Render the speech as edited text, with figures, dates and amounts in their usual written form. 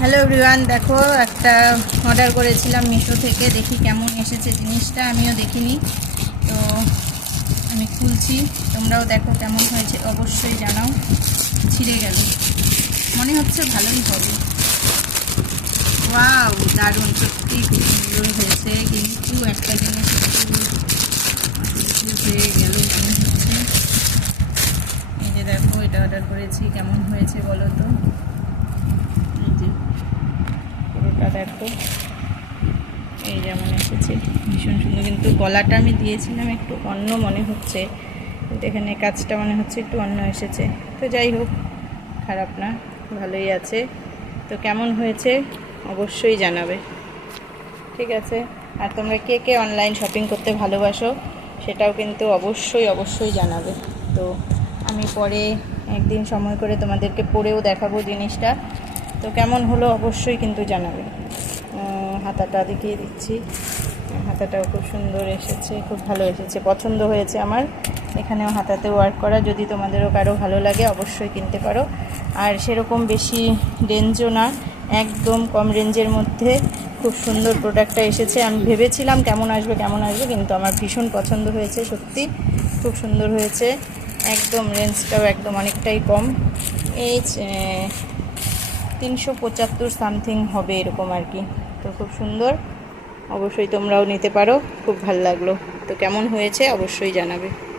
Hello everyone, দেখো একটা order করেছিলাম মিশো থেকে, দেখি কেমন এসেছে জিনিসটা। আমিও দেখিনি, তো আমি খুলছি, তোমরাও দেখো কেমন হয়েছে, অবশ্যই জানাও। ছিঁড়ে গেল, মনে হচ্ছে ভালোই হবে। ওয়াও, দারুণ, সত্যি খুব সুন্দর হয়েছে, কিন্তু একটা জিনিস একটু হয়ে গেল মনে হচ্ছে। এই যে দেখো, এটা অর্ডার করেছি, কেমন হয়েছে বলো তো। পুরোটা দেখো, এই যেমন এসেছে, ভীষণ সুন্দর। কিন্তু গলাটা আমি দিয়েছিলাম একটু অন্য মনে হচ্ছে, কিন্তু এখানে কাজটা মনে হচ্ছে একটু অন্য এসেছে। তো যাই হোক, খারাপ না, ভালোই আছে। তো কেমন হয়েছে অবশ্যই জানাবে, ঠিক আছে। আর তোমরা কে কে অনলাইন শপিং করতে ভালোবাসো সেটাও কিন্তু অবশ্যই জানাবে। তো আমি পরে একদিন সময় করে তোমাদেরকে পরেও দেখাবো জিনিসটা। তো কেমন হলো অবশ্যই কিন্তু জানাবে। হাতাটা দেখিয়ে দিচ্ছি, হাতাটাও খুব সুন্দর এসেছে, খুব ভালো এসেছে, পছন্দ হয়েছে আমার। এখানেও হাতাতে ওয়ার্ক করা, যদি তোমাদেরও কারো ভালো লাগে অবশ্যই কিনতে পারো। আর সেরকম বেশি রেঞ্জও না, একদম কম রেঞ্জের মধ্যে খুব সুন্দর প্রোডাক্টটা এসেছে। আমি ভেবেছিলাম কেমন আসবে, কিন্তু আমার ভীষণ পছন্দ হয়েছে, সত্যি খুব সুন্দর হয়েছে। একদম রেঞ্জটাও একদম অনেকটাই কম, এই 375 সামথিং হবে এরকম আর কি। তো খুব সুন্দর, অবশ্যই তোমরাও নিতে পারো, খুব ভালো লাগলো। তো কেমন হয়েছে অবশ্যই জানাবে।